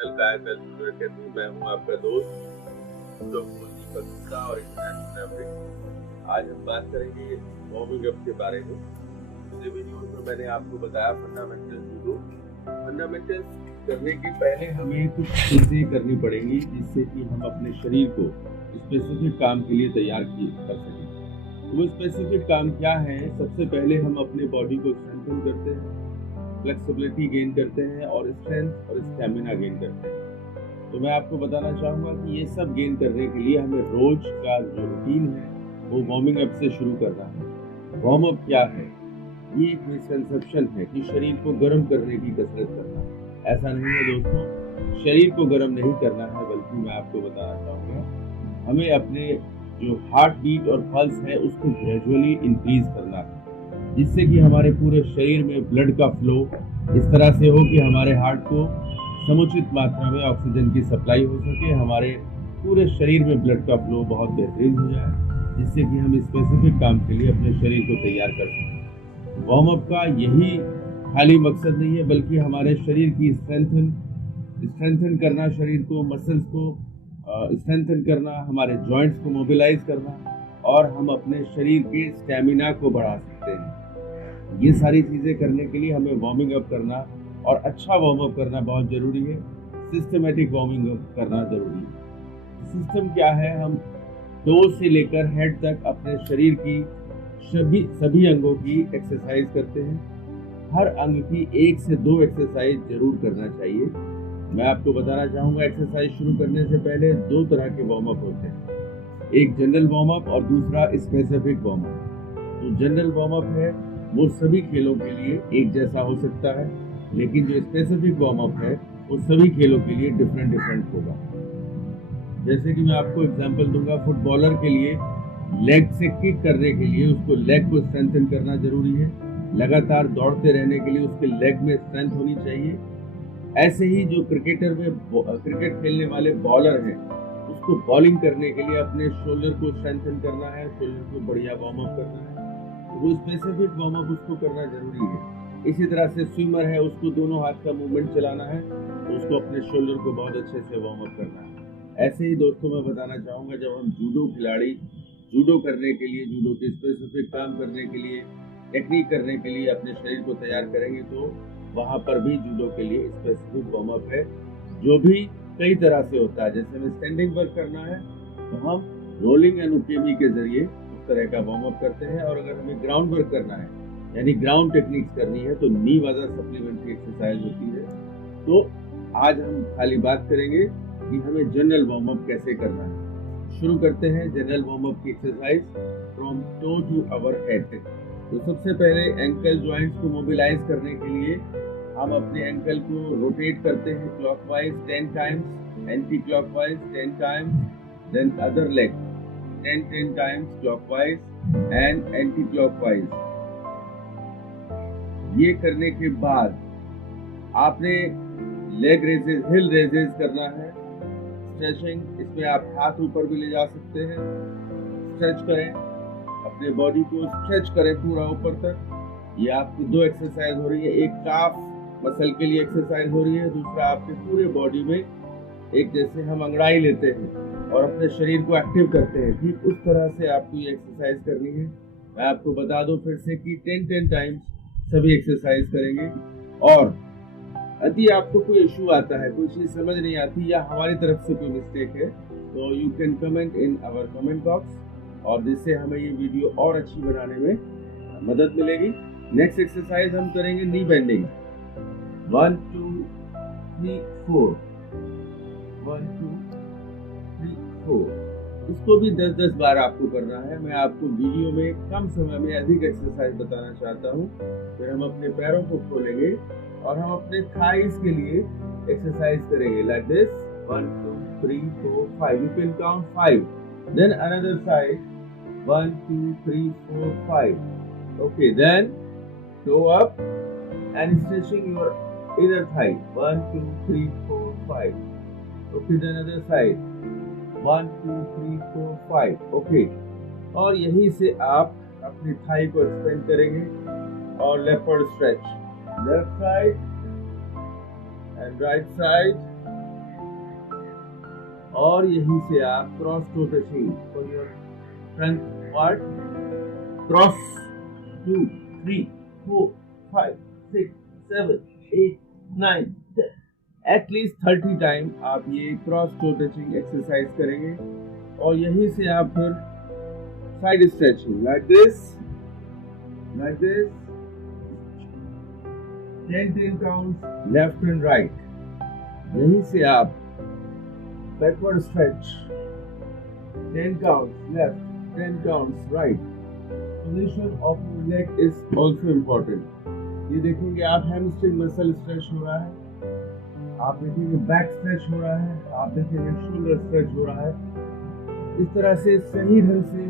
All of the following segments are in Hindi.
चैनल कायद एकेडमी। मैं हूं आपका दोस्त डॉक्टर दीपक गुप्ता और इंटरनेशनल एवरेज। आज हम बात करेंगे वार्मिंग अप के बारे में। पिछले वीडियो में मैंने आपको बताया फंडामेंटल जूडो। फंडामेंटल्स करने के पहले हमें कुछ चीजें करनी पड़ेंगी जिससे कि हम अपने शरीर को स्पेसिफिक काम के लिए तैयार कर सकें। वो स्पेसिफिक काम क्या है? सबसे पहले हम अपने बॉडी को स्ट्रेंथन करते हैं, फ्लेक्सिबिलिटी गेन करते हैं और स्ट्रेंथ और स्टैमिना गेन करते हैं। तो मैं आपको बताना चाहूँगा कि ये सब गेन करने के लिए हमें रोज का जो रूटीन है वो वार्मिंग अप से शुरू करना है। वार्म अप क्या है? ये एक मिसकंसेप्शन है कि शरीर को गर्म करने की कसरत करना। ऐसा नहीं है दोस्तों, शरीर को गर्म नहीं करना है, बल्कि मैं आपको बताना चाहूँगा हमें अपने जो हार्ट बीट और पल्स है उसको ग्रेजुअली इंक्रीज करना है, जिससे कि हमारे पूरे शरीर में ब्लड का फ्लो इस तरह से हो कि हमारे हार्ट को समुचित मात्रा में ऑक्सीजन की सप्लाई हो सके, हमारे पूरे शरीर में ब्लड का फ्लो बहुत बेहतरीन हो जाए, जिससे कि हम स्पेसिफिक काम के लिए अपने शरीर को तैयार कर सकें। वार्म अप का यही खाली मकसद नहीं है, बल्कि हमारे शरीर की स्ट्रेंथन करना, शरीर को, मसल्स को स्ट्रेंथन करना, हमारे जॉइंट्स को मोबिलाइज करना और हम अपने शरीर के स्टैमिना को बढ़ा सकते हैं। ये सारी चीज़ें करने के लिए हमें वार्मिंग अप करना और अच्छा वार्म अप करना बहुत ज़रूरी है। सिस्टमेटिक वार्मिंग अप करना ज़रूरी है। सिस्टम क्या है? हम टो से लेकर हेड तक अपने शरीर की सभी अंगों की एक्सरसाइज करते हैं। हर अंग की 1 से 2 एक्सरसाइज जरूर करना चाहिए। मैं आपको बताना चाहूँगा एक्सरसाइज शुरू करने से पहले 2 तरह के वार्म अप होते हैं, एक जनरल वार्म अप और दूसरा स्पेसिफिक वार्म अप। जो जनरल वार्म अप है वो सभी खेलों के लिए एक जैसा हो सकता है, लेकिन जो स्पेसिफिक वार्म अप है वो सभी खेलों के लिए डिफरेंट होगा। जैसे कि मैं आपको एग्जांपल दूंगा, फुटबॉलर के लिए लेग से किक करने के लिए उसको लेग को स्ट्रेंथन करना जरूरी है। लगातार दौड़ते रहने के लिए उसके लेग में स्ट्रेंथ होनी चाहिए। ऐसे ही जो क्रिकेट खेलने वाले बॉलर हैं, उसको बॉलिंग करने के लिए अपने शोल्डर को स्ट्रेंथन करना है, शोल्डर को बढ़िया वार्म अप करना है, वो स्पेसिफिक वार्म अप उसको करना जरूरी है। इसी तरह से स्विमर है, उसको दोनों हाथ का मूवमेंट चलाना है, तो उसको अपने शोल्डर को बहुत अच्छे से वार्म अप करना है। ऐसे ही दोस्तों मैं बताना चाहूँगा, जब हम जूडो खिलाड़ी जूडो करने के लिए, जूडो के स्पेसिफिक काम करने के लिए, टेक्निक करने के लिए अपने शरीर को तैयार करेंगे, तो वहाँ पर भी जूडो के लिए स्पेसिफिक वार्म अप है, जो भी कई तरह से होता है। जैसे हमें स्टैंडिंग वर्क करना है तो हम रोलिंग एंड उकेमी के जरिए उस तरह का वार्म अप करते हैं, और अगर हमें ग्राउंड वर्क करना है यानी ग्राउंड टेक्निक्स करनी है तो नी वाला सप्लीमेंट्री एक्सरसाइज होती है। तो आज हम खाली बात करेंगे कि हमें जनरल वार्म अप कैसे करना है। शुरू करते हैं जनरल वार्म अप की exercise from toe to our head. तो सबसे पहले एंकल जॉइंट्स को मोबिलाइज करने के लिए हम अपने एंकल को रोटेट करते हैं clockwise 10 times, anti clockwise 10 times, then other leg 10 times clockwise and anti clockwise. ये करने के बाद आपने लेग रेजेस, हिल रेजेस करना है। स्ट्रेचिंग, इसमें आप हाथ ऊपर भी ले जा सकते हैं। स्ट्रेच करें, अपने बॉडी को स्ट्रेच करें पूरा ऊपर तक। ये आपकी 2 एक्सरसाइज हो रही है, एक काफ मसल के लिए एक्सरसाइज हो रही है, दूसरा आपके पूरे बॉडी में एक जैसे हम अंगड़ाई लेते हैं और अपने शरीर को एक्टिव करते हैं, ठीक उस तरह से आपको ये एक्सरसाइज करनी है। मैं आपको बता दूं फिर से कि 10 टाइम्स सभी एक्सरसाइज करेंगे। और यदि आपको कोई इशू आता है, कोई चीज समझ नहीं आती या हमारी तरफ से कोई मिस्टेक है, तो you can comment in our comment box, और जिससे हमें ये वीडियो और अच्छी बनाने में मदद मिलेगी। नेक्स्ट एक्सरसाइज हम करेंगे नी बेंडिंग। 1 2 3 4, 1 2 3 4। इसको भी 10-10 बार आपको करना है। मैं आपको वीडियो में कम समय में अधिक एक्सरसाइज बताना चाहता हूँ। फिर हम अपने पैरों को खोलेंगे और हम अपने थाइस के लिए एक्सरसाइज करेंगे like this 1 2 3 4 5। You can count 5, then another side 1 2 3 4 5। okay, then go up and stretching your inner thigh 1 2 3 4 5। okay, then other side 1 2 3 4 5। okay, और यहीं से आप अपनी थाई को एक्सपेंड करेंगे और leopard stretch, left side and right side और यहीं से आप cross toe touching for your front part, cross 2 3 4 5 6 7 8 9 10, at least 30 time आप ये क्रॉस टो टचिंग एक्सरसाइज करेंगे। और यहीं से आप फिर side stretching like this 10 count left and right. यहीं से आप backward stretch 10 counts left, 10 counts right. Position of your leg is also important. ये देखेंगे आप हैमस्ट्रिंग मसल स्ट्रेच हो रहा है, आप देखेंगे बैक स्ट्रेच हो रहा है, आप देखेंगे शोल्डर स्ट्रेच हो रहा है। इस तरह से सही ढंग से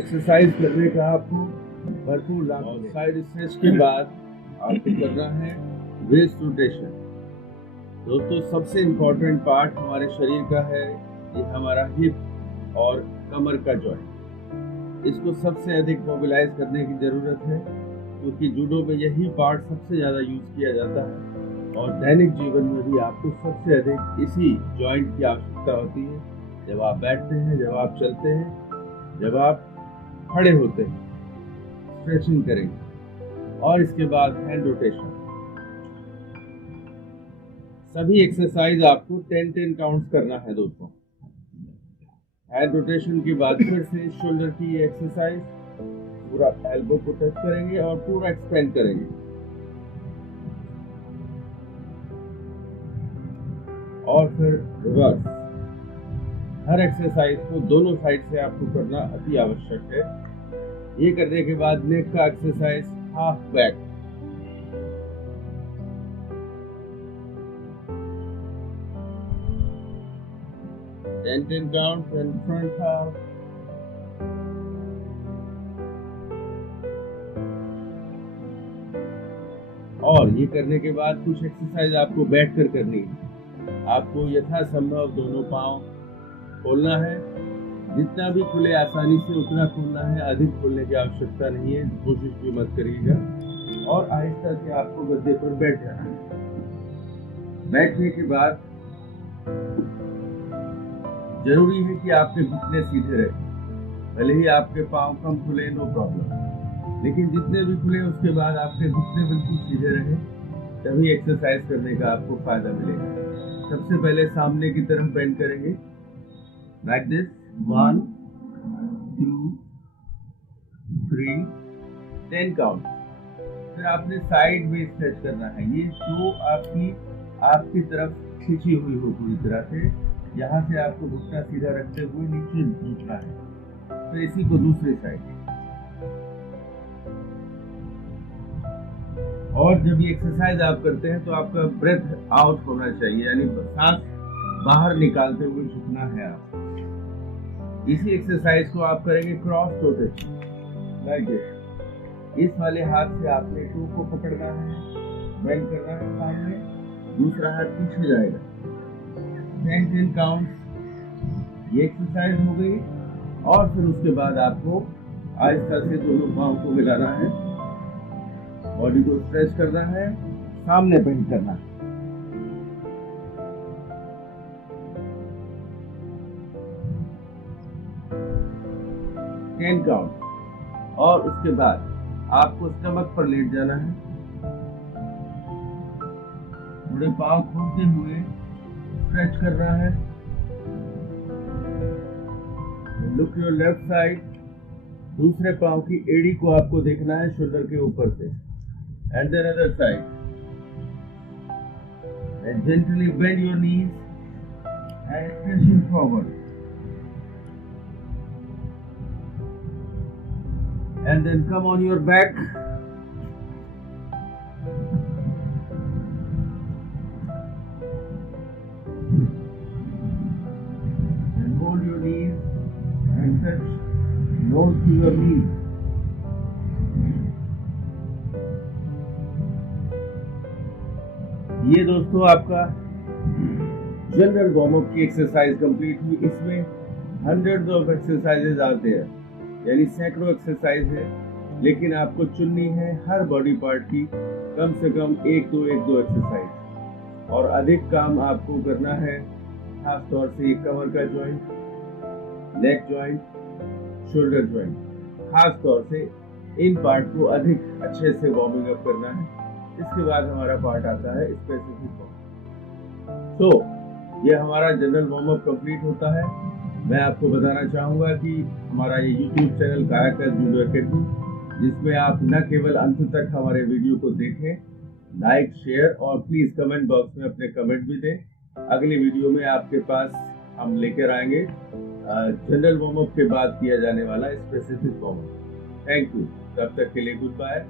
एक्सरसाइज करने का आपको भरपूर लाभ। और साइड स्ट्रेच के बाद आपको करना है वेस्ट रोटेशन। दोस्तों सबसे इम्पोर्टेंट पार्ट हमारे शरीर का है ये हमारा हिप और कमर का जॉइंट। इसको सबसे अधिक मोबिलाइज करने की जरूरत है, क्योंकि जूडो में यही पार्ट सबसे ज़्यादा यूज किया जाता है और दैनिक जीवन में भी आपको सबसे अधिक इसी जॉइंट की आवश्यकता होती है। जब आप बैठते हैं, जब आप चलते हैं, जब आप खड़े होते हैं, स्ट्रेचिंग करेंगे। और इसके बाद हैंड रोटेशन। सभी एक्सरसाइज आपको 10 काउंट्स करना है दोस्तों। हैंड रोटेशन के बाद फिर से शोल्डर की ये एक्सरसाइज, पूरा एल्बो को टच करेंगे और पूरा एक्सपेंड करेंगे। और फिर रिवर्स। हर एक्सरसाइज को दोनों साइड से आपको करना अति आवश्यक है। ये करने के बाद नेक का exercise half back. ten counts and front half. और ये करने के बाद कुछ एक्सरसाइज आपको बैठकर करनी है। आपको यथासंभव दोनों पांव खोलना है, जितना भी खुले आसानी से उतना खोलना है, अधिक खोलने की आवश्यकता नहीं है, कोशिश भी मत करिएगा। और आहिस्ता से आपको गद्दे पर बैठ जाना है। बैठने के बाद जरूरी है कि आपके घुटने सीधे रहे। भले ही आपके पांव कम खुले, नो प्रॉब्लम, लेकिन जितने भी खुले उसके बाद आपके घुटने बिल्कुल सीधे रहे, तभी एक्सरसाइज करने का आपको फायदा मिलेगा। सबसे पहले सामने की तरफ बेंड करेंगे लाइक दिस, 1 2 3 10 काउंट। फिर आपने साइड में स्ट्रेच करना है। ये जो आपकी तरफ खींची हुई हो पूरी तरह से, यहाँ से आपको घुटना सीधा रखते हुए नीचे झुकना है। फिर इसी को दूसरी साइड। और जब ये एक्सरसाइज आप करते हैं तो आपका ब्रेथ आउट होना चाहिए, यानी सांस बाहर निकालते हुए झुकना है आप। इसी एक्सरसाइज को आप करेंगे cross toe touching like this. इस वाले हाथ से आपने टो को पकड़ना है, बेंड करना है सामने, दूसरा हाथ पीछे जाएगा। 10 काउंट ये एक्सरसाइज हो गई। और फिर उसके बाद आपको आहिस्ता से दोनों पांव को मिलाना है, बॉडी को स्ट्रेच करना है, सामने बेंड करना है। Ten count. और उसके बाद आपको स्टमक पर लेट जाना है, थोड़े पांव खोलते हुए स्ट्रेच कर रहा है। Look your left side. दूसरे पांव की एड़ी को आपको देखना है शोल्डर के ऊपर से, and then other side. And gently bend your knees and stretching forward, and then come on your back. Nose to your knees. ये दोस्तों आपका जनरल वार्म अप की एक्सरसाइज कंप्लीट हुई। इसमें हंड्रेड्स ऑफ एक्सरसाइजेज आते हैं, यानी सैकड़ों एक्सरसाइज है, लेकिन आपको चुननी है हर बॉडी पार्ट की कम से कम एक दो एक्सरसाइज। और अधिक काम आपको करना है खास तौर से कमर का जॉइंट, नेक जॉइंट, शोल्डर जॉइंट, खास तौर से इन पार्ट को अधिक अच्छे से वार्मिंग अप करना है। इसके बाद हमारा पार्ट आता है स्पेसिफिक वार्म। तो ये हमारा जनरल वार्म अप कंप्लीट होता है। मैं आपको बताना चाहूंगा कि हमारा ये YouTube चैनल कायाकल्प जूडो एकेडमी, जिसमें आप न केवल अंत तक हमारे वीडियो को देखें, लाइक, शेयर और प्लीज कमेंट बॉक्स में अपने कमेंट भी दें। अगली वीडियो में आपके पास हम लेकर आएंगे जनरल वार्म अप के बाद किया जाने वाला specific warm up. Thank you. तब तक के लिए गुड बाय।